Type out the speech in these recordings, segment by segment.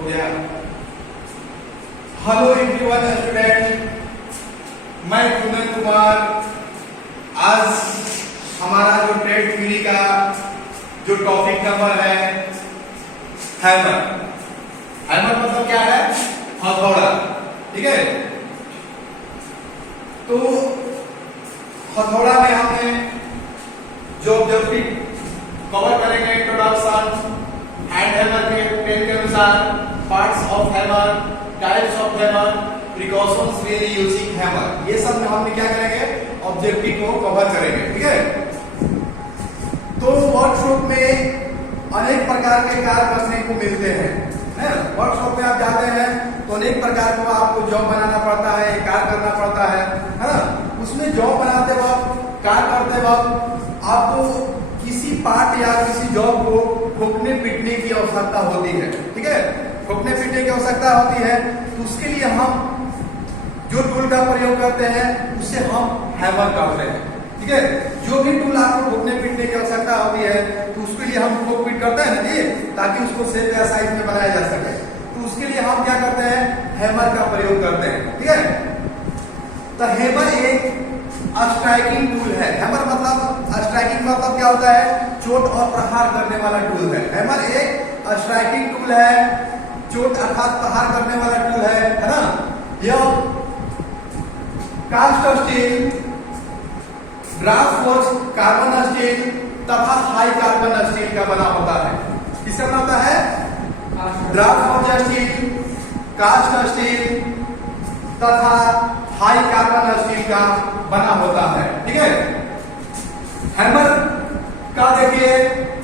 हो गया। Hello everyone student, मैं कुंदन कुमार। आज हमारा जो ट्रेड थ्योरी का जो टॉपिक नंबर है हैमर। हैमर मतलब क्या है? हथौड़ा। ठीक है, तो हथौड़ा में हमने जो ऑब्जेक्टिव कवर करेंगे, इंट्रोडक्शन, हैंड हैमर के पेन के अनुसार, parts of hammer, types of hammer, precautions when using hammer, ये सब में हमने क्या करेंगे? ऑब्जेक्टिव को कवर करेंगे। ठीक है, तो वर्कशॉप में अनेक प्रकार के कार्य करने को मिलते हैं। वर्कशॉप में आप जाते हैं तो अनेक प्रकार का आपको जॉब बनाना पड़ता है, कार्य करना पड़ता है ना। उसमें जॉब बनाते वक्त, कार्य करते वक्त आपको किसी पार्ट या किसी जॉब को ठोकने पीटने की आवश्यकता होती है। ठीक है, ठोकने पीटने की आवश्यकता होती है, तो उसके लिए हम जो टूल का प्रयोग करते हैं उसे हम हैमर कहते हैं। ठीक है, जो भी टूल आपको ठोकने पीटने की आवश्यकता होती है तो उसके लिए हम ठोक पीट करते हैं ना जी, ताकि उसको शेप या साइज में बनाया जा सके। तो उसके लिए हम क्या करते हैं? हैमर का प्रयोग करते हैं। ठीक है, तो हैमर एक स्ट्राइकिंग टूल है। हैमर मतलब स्ट्राइकिंग मतलब क्या होता है? चोट और प्रहार करने वाला टूल है। हैमर एक स्ट्राइकिंग टूल है, चोट अर्थात प्रहार करने वाला टूल है ना। यह cast steel, draft force carbon steel तथा हाई कार्बन स्टील का बना होता है। किसका बना होता है? Draft force steel, cast steel तथा हाई कार्बन स्टील का बना होता है। ठीक है, हैमर का देखिए,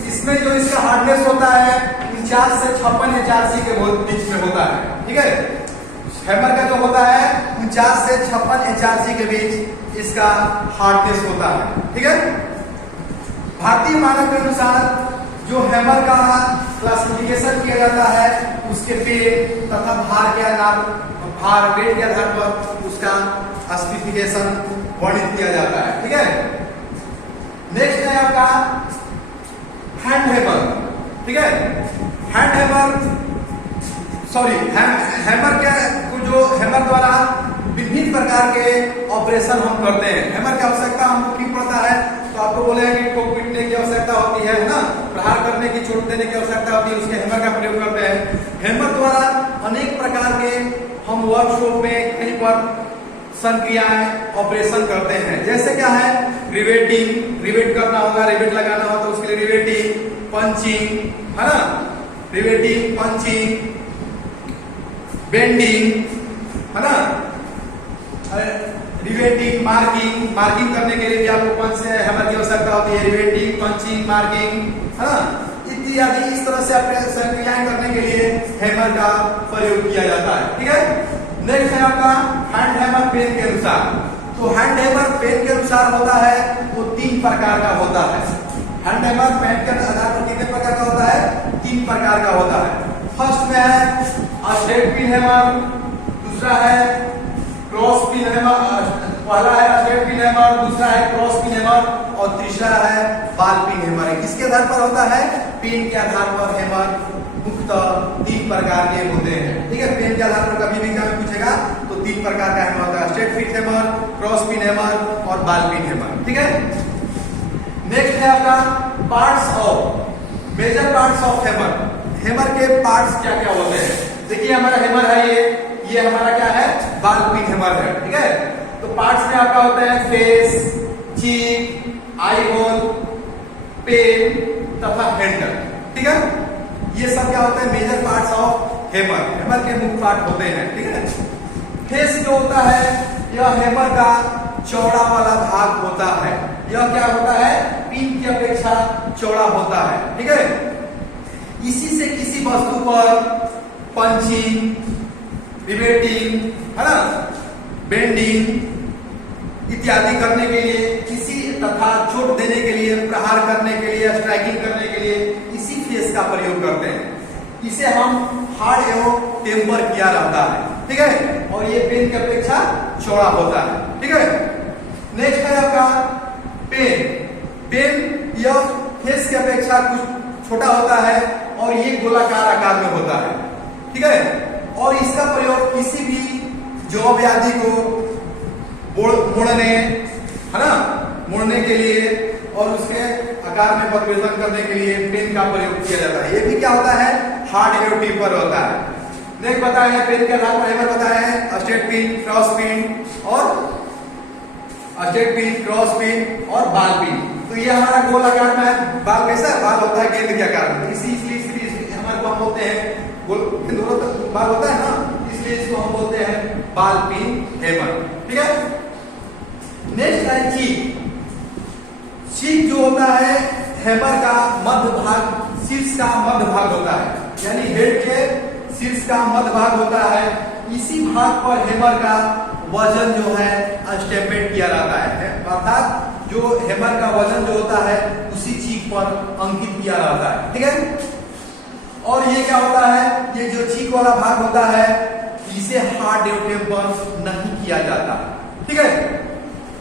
इसमें जो इसका हार्डनेस होता है 49 से 56 HRC के बीच में होता है। ठीक है, हैमर का जो होता है 49 से 56 HRC के बीच इसका हार्डनेस होता है। ठीक है, भारतीय मानक के अनुसार जो हैमर का क्लासिफिकेशन किया जाता है उसके पेन तथा भार के आधार, भार वेट के आधार पर उसका स्पेसिफिकेशन वर्णित किया जाता है। ठीक है, नेक्स्ट है आपका हैंड हैमर। ठीक है, हैंड हैमर हैमर क्या, जो हैमर द्वारा विभिन्न प्रकार के ऑपरेशन हम करते हैं। हैमर की आवश्यकता हमको क्यों पड़ता है? तो आपको बोले कि ठोक पीटने की आवश्यकता होती है ना, प्रहार करने की, चोट देने की आवश्यकता होती है, उसके हैमर का प्रयोग करते हैं। हैमर द्वारा अनेक प्रकार के हम वर्कशॉप में कहीं पर संक्रियाएं ऑपरेशन करते हैं। जैसे क्या है? रिवेटिंग, रिवेट करना होगा, रिवेट लगाना हो तो उसके लिए रिवेटिंग, पंचिंग है ना, रिवेटिंग, पंचिंग, बेंडिंग है ना, रिवेटिंग, मार्किंग, मार्किंग करने के लिए भी आपको पंच से हैमर की आवश्यकता होती है। रिवेटिंग, पंचिंग, मार्किंग है ना, इत्यादि इस तरह से आपके संक्रियाएं करने के लिए हैमर का प्रयोग किया जाता है। ठीक है, नेक्स्ट है आपका हैंड हैमर पेन के अनुसार। तो हैंड हैमर पेन के अनुसार होता है वो 3 प्रकार का होता है। हैंड हैमर पेन के आधार पर कितने प्रकार का होता है? 3 प्रकार का होता है। फर्स्ट में है स्ट्रेट पिन हैमर, दूसरा है क्रॉस पिन हैमर, पहला है स्ट्रेट पिन हैमर, दूसरा है क्रॉस पिन हैमर और तीसरा है बॉल पिन हैमर। किसके आधार पर होता है? पेन के आधार पर हैमर मुख्यतः 3 प्रकार के होते हैं। ठीक है, पेन के आधार पर कभी भी एग्जाम में पूछेगा तो 3 प्रकार का हैमर होता है, straight pein hammer, cross pein hammer और बॉल पिन हैमर। ठीक है, नेक्स्ट है आपका parts of, major parts of hammer. Hammer के पार्ट्स क्या क्या होते हैं? देखिए हमारा हैमर है ये हमारा क्या है? बॉल पिन हैमर है। ठीक है, तो पार्ट्स में आपका होता है face, cheek, eye hole, pein तथा हैंडल। ठीक है, ये सब क्या होता है? Major parts of hammer, hammer के मुख्य पार्ट होते हैं। ठीक है, फेस जो होता है यह हैमर का चौड़ा वाला भाग होता है। यह क्या होता है? पिन की अपेक्षा चौड़ा होता है। ठीक है, इसी से किसी वस्तु पर पंचिंग, रिवेटिंग है ना, बेंडिंग इत्यादि करने के लिए, किसी तथा चोट देने के लिए, प्रहार करने के लिए, स्ट्राइकिंग करने के लिए इसी फेस का प्रयोग करते हैं। इसे हम हार्ड एवं टेम्पर किया रहता है। ठीक है, और ये पेन की अपेक्षा चौड़ा होता है। ठीक है, नेक्स्ट है आपका पेन। पेन यह फेस की अपेक्षा कुछ छोटा होता है और ये गोलाकार आकार में होता है। ठीक है। और इसका प्रयोग किसी भी जॉब आदि को मोड़ने, है ना, मोड़ने के लिए और उसके आकार में परिवर्तन करने के लिए पेन का प्रयोग किया जाता है। ये भी क्या होता है, हार्डवेयर टिपर होता है। नेक्स्ट बताया है पेन के आधार पर हैमर बताया है स्ट्रेट पिन, क्रॉस पिन और स्ट्रेट पिन, क्रॉस पिन और बाल पिन। तो ये हमारा गोल आकार में है। बाल कैसा है, बाल होता है गेंद के आकार में, इसलिए हमारे को हम बोलते हैं गोल, दोनों तक बाल होता है ना, इसलिए इसको हम बोलते हैं बाल पिन हैमर। ठीक है। नेक्स्ट है चीक। चीक जो होता है हैमर का मध्य भाग, शीर्ष का मध्य भाग होता है, यानी हेड के शीर्ष का मध्य भाग होता है। इसी भाग पर हैमर का वजन जो है स्टैम्पेड किया जाता है, अर्थात जो हैमर का वजन जो होता है उसी चीक पर अंकित किया जाता है। ठीक है। और ये क्या होता है, ये जो चीक वाला भाग होता है इसे हार्ड टेम्पर नहीं किया जाता। ठीक है।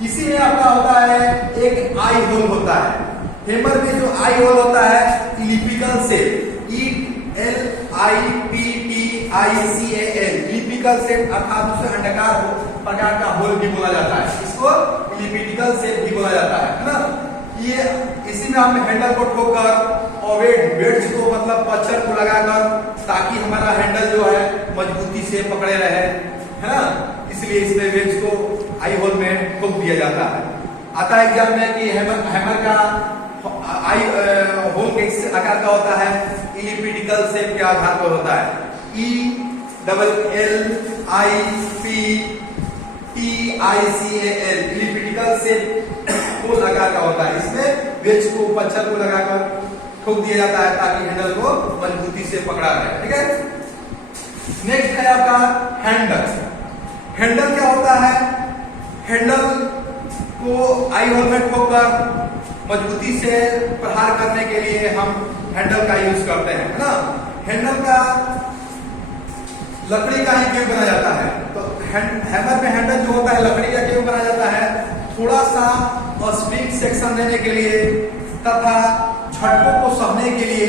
इसी में आपका होता है एक आई होल होता है। हैमर में जो आई होल होता है elliptical shape, ELIPTICAL, elliptical shape अर्थात उसे अंडाकार प्रकार का होल भी बोला जाता है, इसको इलिप्टिकल शेप भी बोला जाता है ना। ये इसी में हम हैंडल को ठोककर और वेट्स को मतलब पत्थर को लगाकर ताकि हमारा हैंडल जो है मजबूती से पकड़े रहे, है ना, इसलिए इसमें वेट्स को आई होल में ठोक दिया जाता है। आता है एग्जाम में कि हैमर का आई होल किस आकार का होता है, इलिप्टिकल शेप के आधार पर होता है। ELLIPTICAL, इलिप्टिकल शेप होल आकार का होता है। इसमें वेज को पत्थर को लगाकर ठोक दिया जाता है ताकि हैंडल को मजबूती से पकड़ा रहे। ठीक है। नेक्स्ट है आपका हैंडल। हैंडल क्या होता है, हैंडल को आई होल में ठोककर मजबूती से प्रहार करने के लिए हम हैंडल का यूज करते हैं, है ना। हैंडल का लकड़ी का ही क्यों बनाया जाता है, तो हैमर में हैंडल जो होता है लकड़ी का क्यों बनाया जाता है, थोड़ा सा स्प्रिंग सेक्शन देने के लिए तथा झटकों को सहने के लिए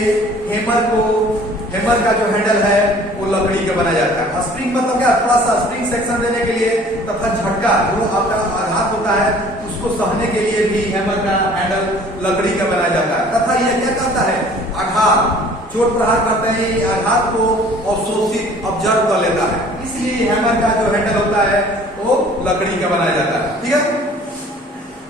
हैमर का जो हैंडल है वो लकड़ी का बनाया जाता है। स्प्रिंग मतलब क्या, थोड़ा सा स्प्रिंग सेक्शन देने के लिए तथा झटका जो आपका आघात होता है उसको सहने के लिए भी हैमर का हैंडल लकड़ी का बनाया जाता है। तथा यह क्या करता है, आघात, चोट प्रहार करते हैं, ये आघात को अवशोषित ऑब्जर्व कर लेता है, इसलिए हैमर का जो हैंडल होता है वो लकड़ी का बनाया जाता है। ठीक है।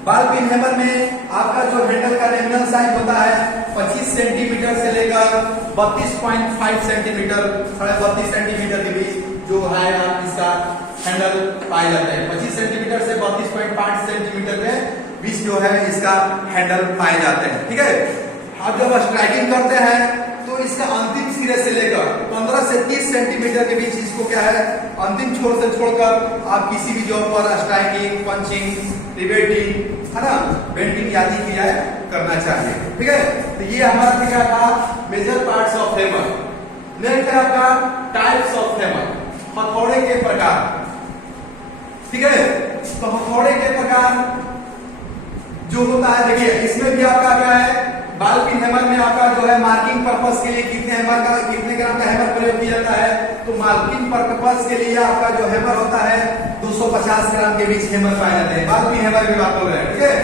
बाल पिन हैमर में आपका जो हैंडल का नॉमिनल साइज होता है 25 सेंटीमीटर से लेकर 32.5 सेंटीमीटर, 32.5 सेंटीमीटर के बीच जो है आप इसका हैंडल पाए जाते हैं। 25 सेंटीमीटर से 32.5 सेंटीमीटर के बीच जो है इसका हैंडल पाए जाते हैं। ठीक है। आप जब स्ट्राइकिंग करते हैं तो इसका अंतिम सिरे से लेकर 15 से 30 सेंटीमीटर के बीच इसको क्या है, अंतिम छोर से छोड़कर आप किसी भी जॉब पर स्ट्राइकिंग, पंचिंग, रिवेटिंग, है ना, बेंडिंग आदि किया करना चाहिए। ठीक है। तो ये हमारा क्या था, major parts of hammer. Next है आपका टाइप्स ऑफ हैमर, हथौड़े के प्रकार। ठीक है। तो हथौड़े के प्रकार जो होता है, देखिए इसमें भी आपका क्या है, बाल पिन हैमर में आपका जो है मार्किंग पर्पस के लिए कितने ग्राम का हैमर प्रयोग किया जाता है, तो मार्किंग पर्पस के लिए आपका जो हैमर होता है 250 ग्राम के बीच हैमर पाए जाते हैं। बाल पिन हैमर की बात हो रहे हैं। ठीक है।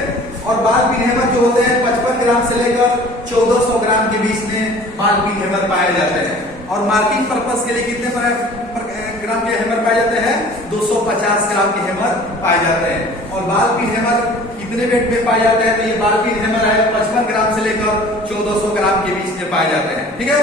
और बाल पिन हैमर जो होते हैं 55 ग्राम से लेकर 1400 ग्राम के बीच में बाल पिन हैमर पाए जाते हैं। और मार्किंग पर्पस के लिए कितने ग्राम के हैमर पाए जाते हैं, 250 ग्राम के हैमर पाए जाते हैं। और बाल पिन हैमर कितने वेट में पाए जाते हैं, तो ये बाल पिन हैमर है 55 ग्राम से लेकर 1400 ग्राम के बीच में पाए जाते हैं। ठीक है।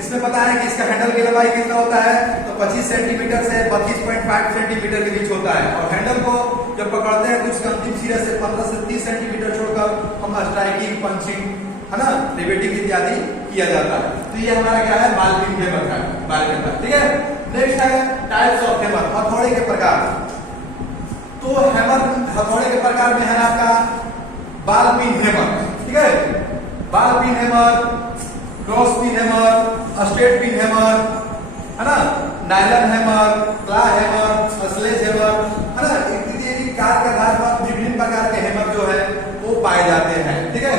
इसमें पता है कि इसका हैंडल की लंबाई कितना होता है, तो 25 सेंटीमीटर से 32.5 सेंटीमीटर के बीच होता है। और हैंडल को जब पकड़ते हैं तो उसके अंतिम सिरे से 15 से 30 सेंटीमीटर छोड़कर हम स्ट्राइकिंग, पंचिंग, है ना, रिवेटिंग इत्यादि किया जाता है। तो ये हमारा क्या है, बाल पिन हैमर का बाल पिन। ठीक है। नेक्स्ट है टाइप्स ऑफ हैमर, हथौड़े के प्रकार। तो हैमर हथौड़े के प्रकार में है आपका बाल पिन हैमर। ठीक है। बाल pin hammer, cross pein hammer, straight pein hammer, है ना, नायलॉन हैमर, क्ला हैमर, स्लेज हैमर, है ना, इत्यादि कार के आधार पर विभिन्न प्रकार के हैमर जो है वो पाए जाते हैं। ठीक है।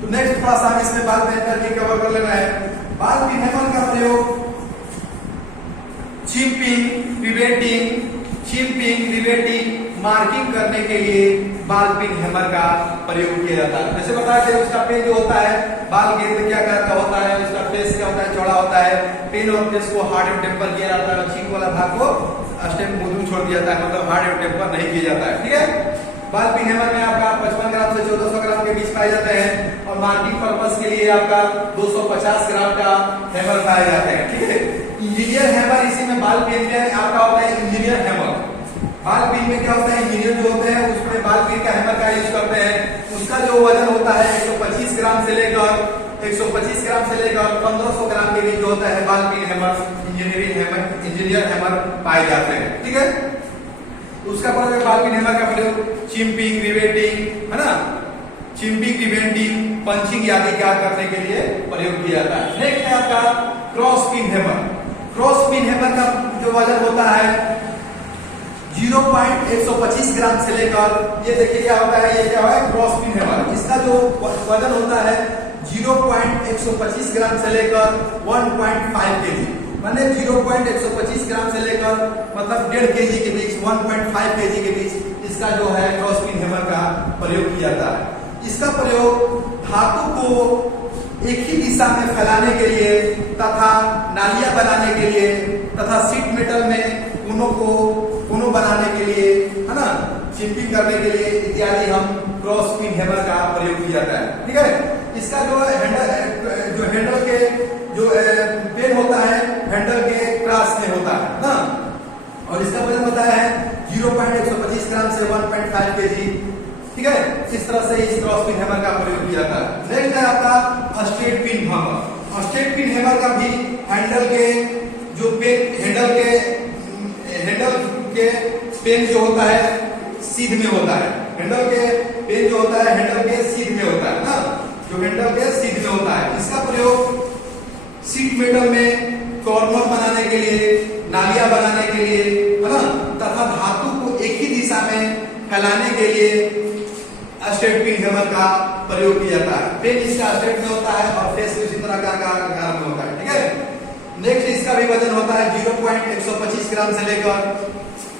तो नेक्स्ट थोड़ा सा इसमें बात करके कवर कर लेना है। बाल पिन हैमर का प्रयोग चिपिंग रिवेटिंग मार्किंग करने के लिए बॉल पिन हैमर का प्रयोग किया जाता है। जैसे बताया कि उसका पेन जो होता है, बॉल गेंद क्या करता होता है, उसका फेस क्या होता है, चौड़ा होता है। पेन और फेस को हार्ड एंड टेम्पर किया जाता है, चीक वाला भाग को स्टेम मौजूद छोड़ दिया जाता है, मतलब हार्ड एंड टेम्पर नहीं किया जाता है। ठीक है, बॉल पिन हैमर में आपका 55 ग्राम से 1400 ग्राम के बीच पाए जाते हैं और मार्किंग पर्पस के लिए आपका 250 ग्राम का हैमर पाए जाते हैं। ठीक है, इंजीनियर हैमर, इसी में बॉल पिन में आपका होता है इंजीनियर हैमर। बॉल पिन में क्या होता है, इंजीनियर जो होते हैं उसमें बॉल पिन का हैमर का यूज करते हैं। उसका जो वजन होता है 125 ग्राम से लेकर 1500 ग्राम के बीच जो होता है ball pein hammer, engineer hammer पाए जाते हैं। ठीक है, उसका प्रयोग बॉल पिन हैमर का प्रयोग चिपिंग रिवेटिंग, है ना, चिपिंग रिवेटिंग पंचिंग आदि क्या करने के लिए प्रयोग किया जाता है। नेक्स्ट है आपका cross pein hammer. Cross pein hammer का जो वजन होता है 0.125 ग्राम से लेकर, ये देखिए क्या होता है, ये क्या है क्रॉस पिन हैमर। इसका जो वजन होता है 0.125 ग्राम से लेकर 1.5 केजी, माने 0.125 ग्राम से लेकर मतलब 1.5 केजी के बीच, 1.5 केजी के बीच इसका जो है क्रॉस पिन हैमर का प्रयोग किया जाता है। इसका प्रयोग धातु को एक ही दिशा में फैलाने के लिए तथा नालियां बनाने के लिए तथा शीट मेटल में कोनों बनाने के लिए, है ना, चिपिंग करने के लिए इत्यादि हम क्रॉस पिन हैमर का प्रयोग किया जाता है। ठीक है, इसका जो हैंडल के जो पेन होता है हैंडल के क्रॉस में होता है ना, और इसका वजन होता है 0.125 ग्राम से 1.5 केजी। ठीक है, इस तरह से इस क्रॉस पिन हैमर का प्रयोग किया जाता है। नेक्स्ट है आपका straight pein hammer. Straight pein hammer का भी हैंडल के जो पेन हैंडल के पेन जो होता है सीध में होता है, हैंडल के पेन जो होता है हैंडल के सीध में होता है ना, जो हैंडल के सीध में होता है। इसका प्रयोग शीट मेटल में कॉर्नर बनाने के लिए, नालियां बनाने के लिए, है ना, तथा धातु को एक ही दिशा में फैलाने के लिए स्ट्रेट पिन हैमर का प्रयोग किया जाता है। पेन इसका स्ट्रेट में होता है और फेस उसी तरह का आकार में होता है। ठीक है, नेक्स्ट इसका भी वजन होता है 0.125 ग्राम से लेकर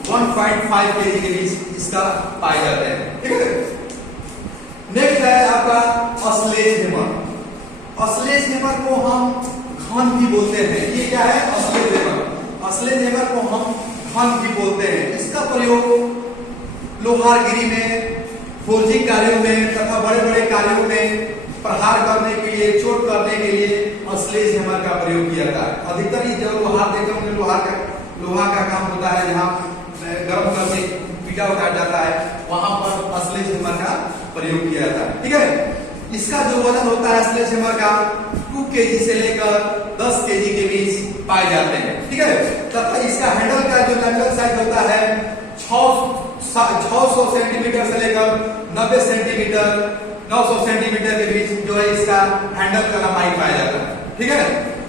1.5 केजी के बीच इसका पाए जाते हैं। ठीक है, नेक्स्ट है आपका अस्लेज हैमर। अस्लेज हैमर को हम घन भी बोलते हैं। ये क्या है, अस्लेज हैमर। अस्लेज हैमर को हम घन भी बोलते हैं। इसका प्रयोग लोहारगिरी में, फोर्जिंग कार्यों में तथा बड़े बड़े कार्यों में प्रहार करने के लिए, चोट करने के लिए अस्लेज हैमर का प्रयोग किया जाता है। अधिकतर ये जो लोहार देखते होंगे, लोहा का काम होता है, जहाँ गर्म करके पीटा उठाया जाता है, वहां पर अस्लेज हैमर का प्रयोग किया जाता है। ठीक है, इसका जो वजन होता है अस्लेज हैमर का 2 केजी से लेकर 10 केजी के बीच पाए जाते हैं। ठीक है, तथा इसका हैंडल का जो लैंगल साइज होता है 600 सेंटीमीटर से लेकर 90 सेंटीमीटर 900 सेंटीमीटर के बीच जो है इसका हैंडल का लंबाई पाया जाता है। ठीक है,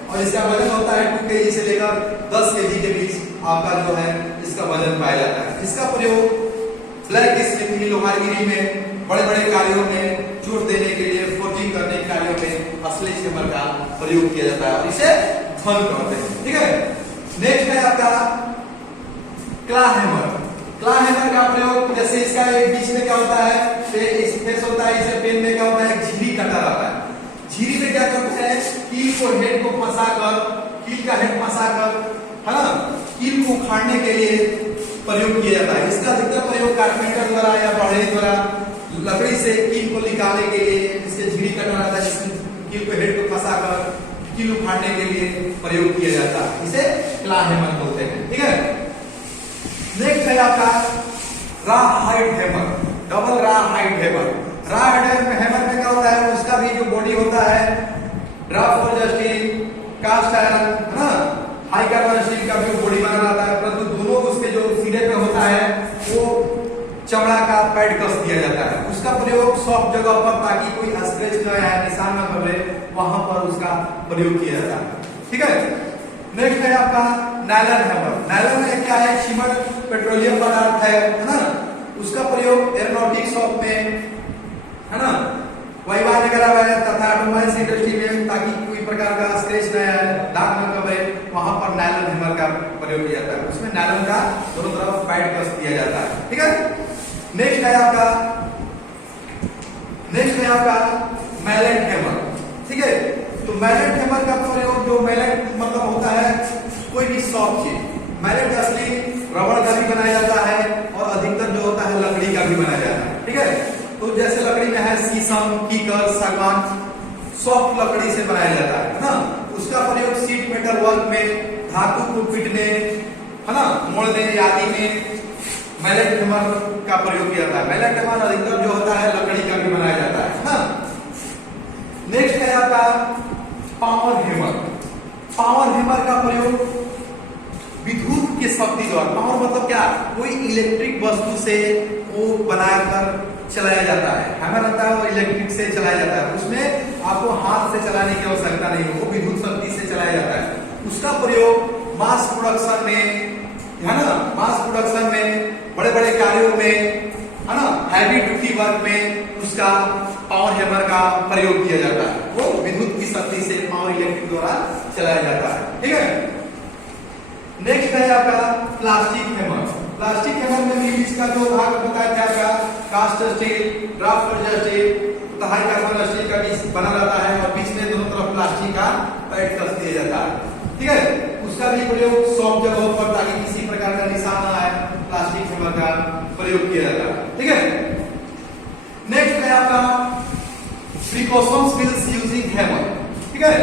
और इसका वजन होता है 2 केजी से लेकर 10 केजी के बीच आपका जो है इसका वजन पाया जाता है। इसका प्रयोग ब्लैक स्मिथ लोहारगिरी में, बड़े बड़े कार्यों में, चोट देने के लिए, फोर्जिंग करने के कार्यों में अस्लेज हैमर का प्रयोग किया जाता है और इसे घन कहते हैं। ठीक है, नेक्स्ट है आपका क्ला हैमर। क्ला हैमर का प्रयोग जैसे इसका एक बीच में क्या होता है, फेस होता है, इसे पेन में क्या होता है, झिरी कटर आता है। झिरी में क्या करते हैं, कील को हेड को फंसाकर, कील का हेड फंसाकर, है ना, कील को उखाड़ने के लिए प्रयोग किया जाता है। इसका अधिकतर प्रयोग कारपेंटर द्वारा या बढ़ई द्वारा लकड़ी से कील को निकालने के लिए इसके झिरी कटर आता है, जिसमें कील को हेड को फंसाकर कील उखाड़ने के लिए प्रयोग किया जाता है। इसे क्ला हैमर बोलते हैं। ठीक है, नेक्स्ट है आपका रा हाइट हैमर, डबल रा हाइट हैमर। रा हाइट हैमर में क्या होता है, उसका भी जो बॉडी होता है draft for steel, cast iron, है ना, हाई कार्बन स्टील का भी बॉडी बना रहता है, परंतु दोनों उसके जो सिरे पे होता है वो चमड़ा का पैड कस दिया जाता है। उसका प्रयोग सॉफ्ट जगह पर, ताकि कोई स्क्रैच न आए, निशान न पड़े, वहां पर उसका प्रयोग किया जाता है। ठीक है, नेक्स्ट है आपका नायलॉन हैमर। नायलॉन में क्या है, सीमेंट पेट्रोलियम पदार्थ है ना, उसका प्रयोग एरोनॉटिक शॉप में, है ना, वायुयान वगैरह तथा ऑटोमोबाइल्स इंडस्ट्री में, ताकि कोई प्रकार का स्क्रैच न आए, दाग न पड़े, वहां पर नायलॉन हैमर का प्रयोग किया जाता है, उसमें नायलॉन का दोनों तरफ वाइड कस दिया जाता है। ठीक है, नेक्स्ट है आपका मैलेट हैमर। ठीक है, तो मैलेट हैमर का प्रयोग, जो मैलेट मतलब होता है कोई भी सॉफ्ट चीज, मैलेट असली रबड़ का भी बनाया जाता है और अधिकतर जो होता है लकड़ी का भी बनाया जाता है। ठीक है, तो जैसे लकड़ी में है शीशम, कीकर, सागवान, सॉफ्ट लकड़ी से बनाया जाता है ना। उसका प्रयोग सीट मेटल वर्क में, धातु को पीटने, है ना, मोड़ने आदि में मैलेट हैमर का प्रयोग किया जाता है। मैलेट हैमर अधिकतर जो होता है लकड़ी का भी बनाया जाता है ना। नेक्स्ट है आपका पावर हैमर। पावर हैमर का प्रयोग विद्युत की शक्ति द्वारा, पावर मतलब क्या, कोई इलेक्ट्रिक वस्तु से वो बनाकर चलाया जाता है। हैमर होता है वो इलेक्ट्रिक से चलाया जाता है, उसमें आपको हाथ से चलाने की आवश्यकता नहीं है, वो विद्युत शक्ति से चलाया जाता है। उसका प्रयोग मास प्रोडक्शन में, है ना, मास प्रोडक्शन में, बड़े बड़े कार्यों में, है ना, हैवी ड्यूटी वर्क में उसका पावर हैमर का प्रयोग किया जाता है। वो विद्युत की शक्ति से, पावर इलेक्ट्रिक द्वारा चलाया जाता है। ठीक है, नेक्स्ट है आपका प्लास्टिक हैमर। प्लास्टिक हैमर में भी इसका जो भाग बताया था आपका cast steel, draft steel, high carbon steel का बीच बना रहता है और बीच में दोनों तरफ प्लास्टिक का पैड कस दिया जाता है। ठीक है, उसका भी प्रयोग सॉफ्ट जगहों पर, ताकि किसी प्रकार का निशान ना आए, प्लास्टिक हैमर का प्रयोग किया जाता है। ठीक है, नेक्स्ट है आपका प्रिकॉशंस विद यूजिंग हैमर। ठीक है,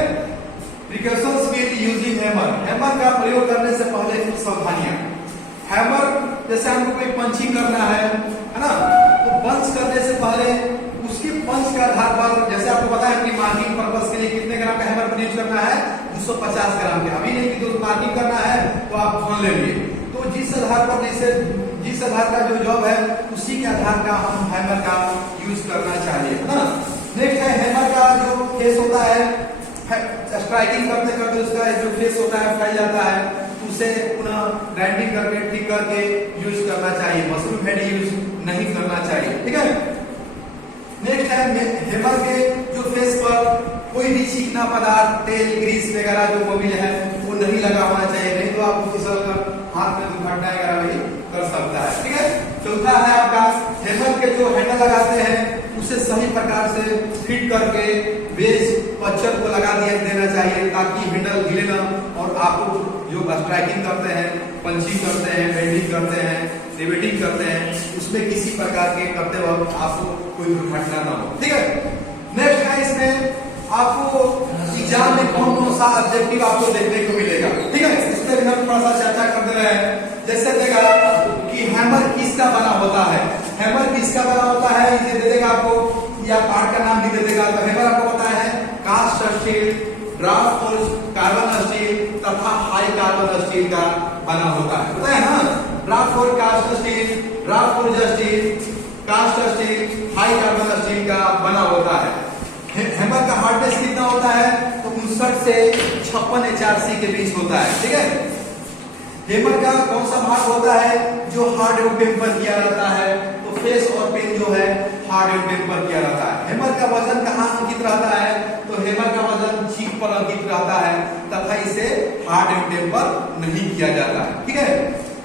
precautions with using hammer, hammer का प्रयोग करने से पहले कुछ सावधानियां। हैमर जैसे हमको कोई पंचिंग करना है ना, तो पंच करने से पहले उसकी पंच के आधार पर, जैसे आपको पता है कि मार्किंग पर्पस के लिए कितने ग्राम का हैमर यूज करना है, 250 ग्राम के। अभी नहीं कि दोस्तों मार्किंग करना है तो आप मान लेंगे, तो जिस आधार पर, जिस आधार का जो जॉब है उसी के आधार का हम हैमर का यूज करना चाहिए, है ना। नेक्स्ट है हैमर का जो फेस होता है, स्ट्राइकिंग करते करते उसका जो फेस होता है फैल जाता है, उसे पुनः ग्राइंडिंग करके ठीक करके यूज करना चाहिए, मशरूम हेड यूज नहीं करना चाहिए। ठीक है, नेक्स्ट है हैमर के जो फेस पर कोई भी चिकना पदार्थ, तेल, ग्रीस वगैरह जो मोबिल है वो नहीं लगा होना चाहिए, नहीं तो आपको फिसल कर हाथ में दुर्घटना वगैरह भी कर सकता है। ठीक है, चौथा है आपका हैमर के जो हैंडल लगाते हैं उसे सही प्रकार से फिट करके बेस पच्चर को लगा देना चाहिए, ताकि हैंडल हिले ना और आपको जो स्ट्राइकिंग करते हैं, पंचिंग करते हैं, बेंडिंग करते हैं, रिवेटिंग करते हैं, उसमें किसी प्रकार के करते वक्त आपको कोई दुर्घटना ना हो। ठीक है, नेक्स्ट है इसमें आपको एग्जाम में कौन कौन सा ऑब्जेक्टिव आपको देखने को मिलेगा। ठीक है, इस पर भी हम थोड़ा सा चर्चा करते रहे हैं। जैसे देगा कि हैमर किसका बना होता है, हैमर किसका बना होता है, ये दे देगा आपको, या पार्ट का नाम भी दे देगा। तो हैमर आपको पता है कास्ट स्टील, ड्राफ्ट और कार्बन स्टील तथा हाई कार्बन स्टील का बना होता है, पता है ना। ड्राफ्ट और कास्ट स्टील, ड्राफ्ट और steel, cast steel, high carbon steel का बना होता है। हैमर का हार्डनेस कितना होता है, तो 59 से 56 HRC के बीच होता है। ठीक है, हैमर का कौन सा भाग होता है जो हार्ड एंड टेम्पर किया जाता है, तो फेस और पेन जो है हार्ड एंड टेम्पर किया जाता है। हैमर का वजन कहाँ अंकित रहता है, तो हैमर का वजन चीप पर अंकित रहता है तथा इसे हार्ड एंड टेम्पर नहीं किया जाता है। ठीक है,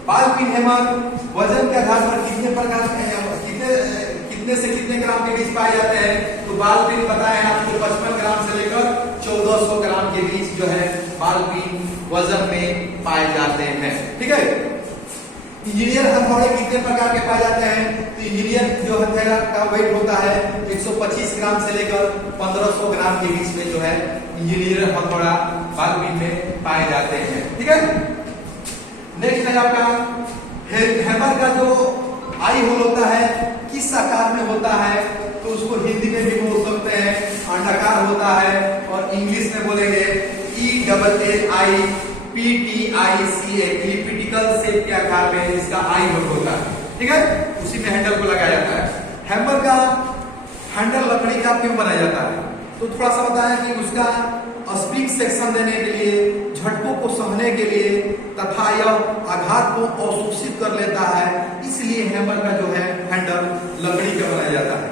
बाल पिन हैमर वजन के आधार पर कितने प्रकार कितने से कितने ग्राम के बीच पाए जाते हैं, तो बाल पिन पता है आपको 55 ग्राम से लेकर 1400 ग्राम के बीच जो है बाल पिन वजन में पाए जाते हैं। ठीक है, इंजीनियर हथौड़े कितने प्रकार के पाए जाते हैं, तो इंजीनियर जो हथौड़ा का वेट होता है 125 ग्राम से लेकर 1500 ग्राम के बीच में जो है इंजीनियर हथौड़ा बाल पिन में पाए जाते हैं। ठीक है, नेक्स्ट है आपका हैमर का जो आई होल होता है किस आकार में होता है, तो उसको हिंदी में भी बोल सकते हैं अंडाकार होता है, और इंग्लिश में बोलेंगे ELLIPTICA, इलिप्टिकल शेप के आकार में इसका आई होल होता है। ठीक है, उसी में हैंडल को लगाया जाता है। हैमर का हैंडल लकड़ी का क्यों बनाया जाता है, तो थोड़ा सा बताया कि उसका स्प्रिंग सेक्शन देने के लिए, झटकों को सहने के लिए तथा यह आघात को अवशोषित कर लेता है, इसलिए हैमर का जो है हैंडल लकड़ी का बनाया जाता है।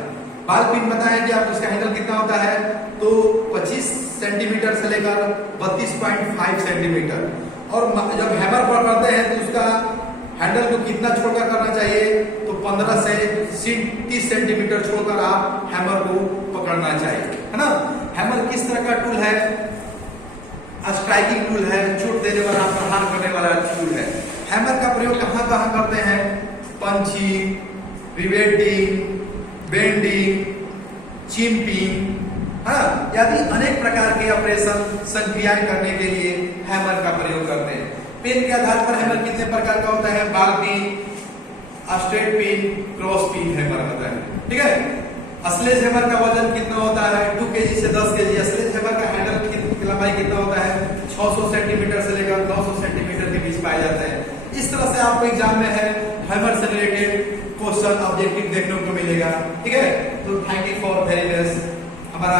बाल पिन बताया कि आप उसका हैंडल कितना होता है, तो 25 सेंटीमीटर से लेकर 32.5 सेंटीमीटर, और जब हैमर पकड़ते हैं तो उसका हैंडल को कितना छोड़कर करना चाहिए, तो 15 से 30 सेंटीमीटर छोड़कर आप हैमर को पकड़ना चाहिए, है ना। हैमर किस तरह का टूल है? स्ट्राइकिंग टूल है, चोट देने वाला, प्रहार करने वाला टूल है। हैमर का प्रयोग कहाँ कहाँ करते हैं? पंचिंग, रिवेटिंग, बेंडिंग, चिम्पिंग, हाँ, आदि अनेक प्रकार के ऑपरेशन संक्रियाएं करने के लिए हैमर का प्रयोग करते हैं। पिन के आधार पर हैमर कितने प्रकार का होता है? बाल pin, straight pin, cross pein hammer होता है, ठीक है। स्लेज हैमर का वजन कितना होता है? 2 kg से 10 kg। स्लेज हैमर का हैंडल की लंबाई कितना होता है? 600 सेंटीमीटर से लेकर 900 सेंटीमीटर के बीच पाए जाते हैं। इस तरह से आपको एग्जाम में है हैमर से रिलेटेड क्वेश्चन ऑब्जेक्टिव देखने को मिलेगा, ठीक है। तो thank you for very much. हमारा